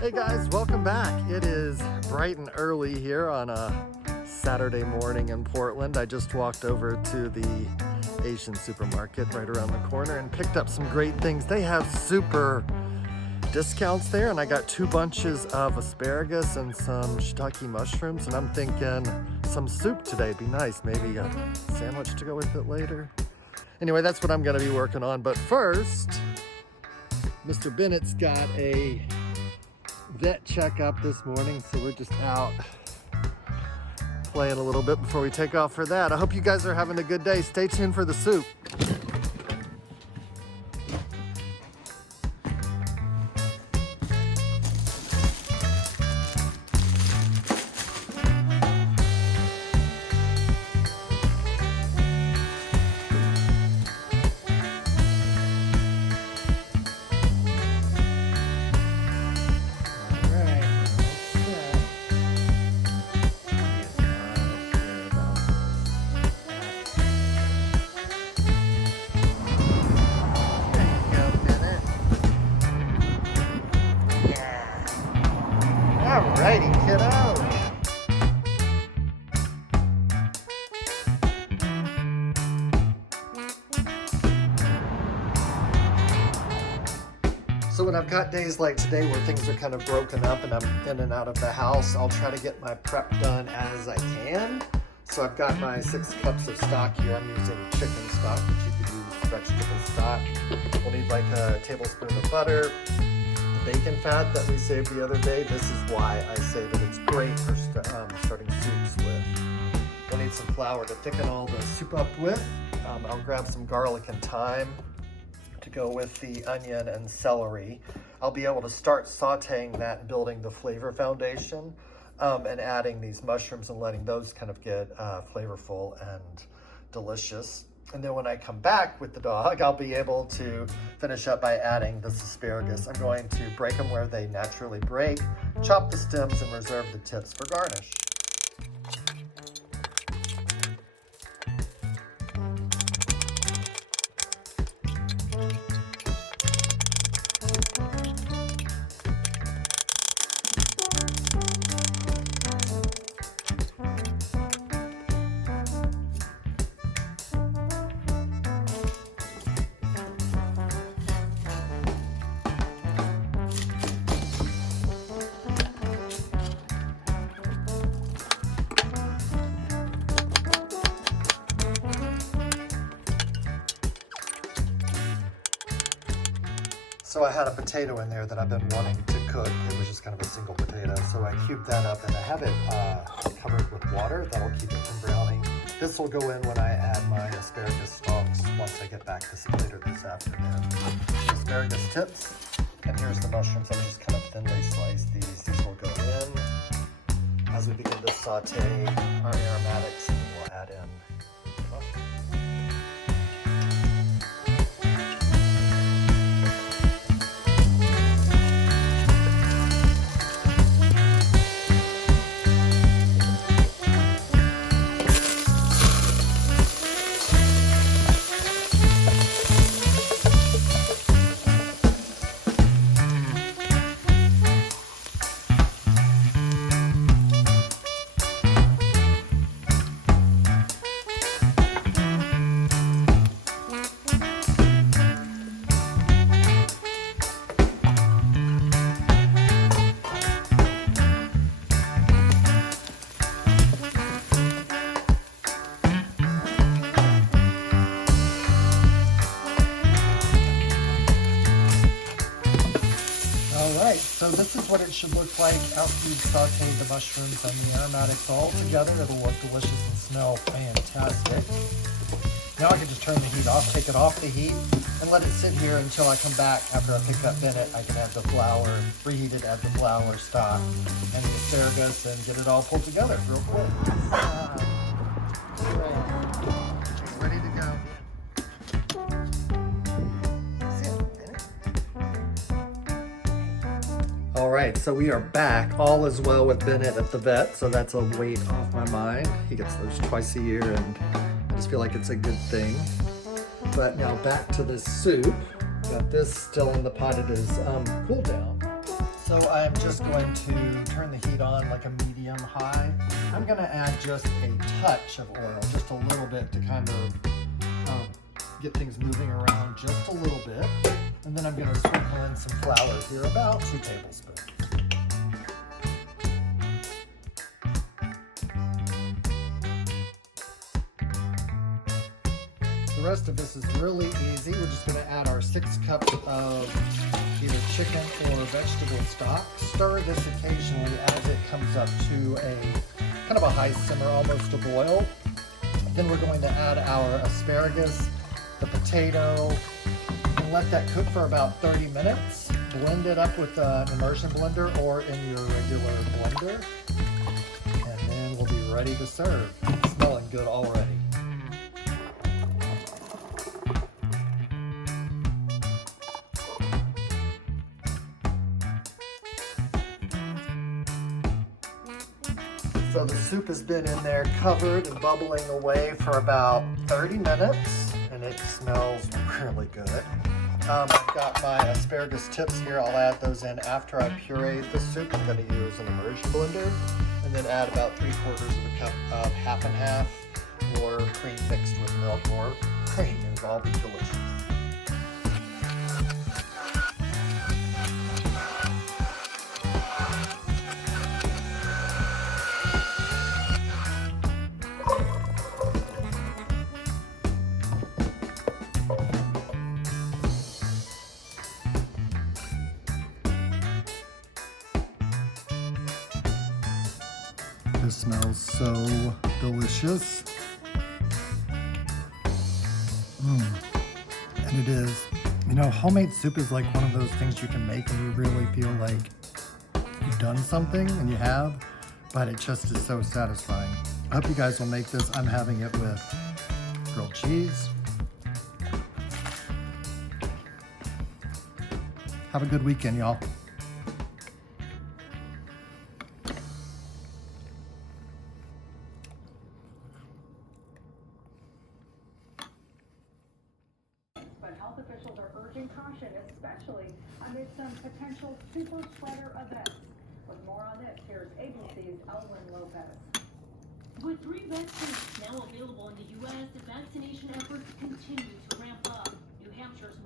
Hey guys, welcome back. It is bright and early here on a Saturday morning in Portland. I just walked over to the Asian supermarket right around the corner and picked up some great things. They have super discounts there, and I got 2 bunches of asparagus and some shiitake mushrooms, and I'm thinking some soup today would be nice. Maybe a sandwich to go with it later. Anyway, that's what I'm gonna be working on. But first, Mr. Bennett's got a vet checkup this morning, so we're just out playing a little bit before we take off for that. I hope you guys are having a good day. Stay tuned for the soup. Alrighty, kiddo. So when I've got days like today where things are kind of broken up and I'm in and out of the house, I'll try to get my prep done as I can. So I've got my 6 cups of stock here. I'm using chicken stock, but you could use vegetable stock. We'll need like a tablespoon of butter, bacon fat that we saved the other day. This is why I say that it's great for starting soups with. We'll need some flour to thicken all the soup up with. I'll grab some garlic and thyme to go with the onion and celery. I'll be able to start sauteing that and building the flavor foundation, and adding these mushrooms and letting those kind of get flavorful and delicious. And then when I come back with the dog, I'll be able to finish up by adding this asparagus. I'm going to break them where they naturally break, chop the stems, and reserve the tips for garnish. So I had a potato in there that I've been wanting to cook. It was just kind of a single potato. So I cubed that up and I have it covered with water. That'll keep it from browning. This will go in when I add my asparagus stalks once I get back later this afternoon. Asparagus tips. And here's the mushrooms. I'm just kind of thinly sliced these. These will go in as we begin to saute our aromatics, and we'll add in the mushrooms. So this is what it should look like after you've sauteed the mushrooms and the aromatics all together. It'll look delicious and smell fantastic. Now I can just turn the heat off, take it off the heat, and let it sit here until I come back after I pick up Bennet. I can add the flour, reheat it, add the flour, stock, and the asparagus, and get it all pulled together real quick. Ready to go. All right, so we are back. All is well with Bennet at the vet, so that's a weight off my mind. He gets those twice a year, and I just feel like it's a good thing. But now back to this soup. Got this still in the pot. It is cooled down. So I'm just going to turn the heat on like a medium high. I'm going to add just a touch of oil, just a little bit to kind of get things moving around just a little bit. And then I'm going to sprinkle in some flour here, about 2 tablespoons. The rest of this is really easy. We're just going to add our 6 cups of either chicken or vegetable stock. Stir this occasionally as it comes up to a kind of a high simmer, almost a boil. Then we're going to add our asparagus, the potato, and let that cook for about 30 minutes. Blend it up with an immersion blender or in your regular blender. And then we'll be ready to serve. It's smelling good already. So the soup has been in there covered and bubbling away for about 30 minutes, and it smells really good. I've got my asparagus tips here. I'll add those in after I pureed the soup. I'm going to use an immersion blender, and then add about 3/4 of a cup of half and half, or cream mixed with milk, or cream. It'll all be delicious. This smells so delicious. And it is, you know, homemade soup is like one of those things you can make and you really feel like you've done something, and you have, but it just is so satisfying. I hope you guys will make this. I'm having it with grilled cheese. Have a good weekend, y'all. But health officials are urging caution, especially amid some potential super spreader events. With more on this, here's ABC's Elwin Lopez. With 3 vaccines now available in the U.S., the vaccination efforts continue to ramp up. New Hampshire's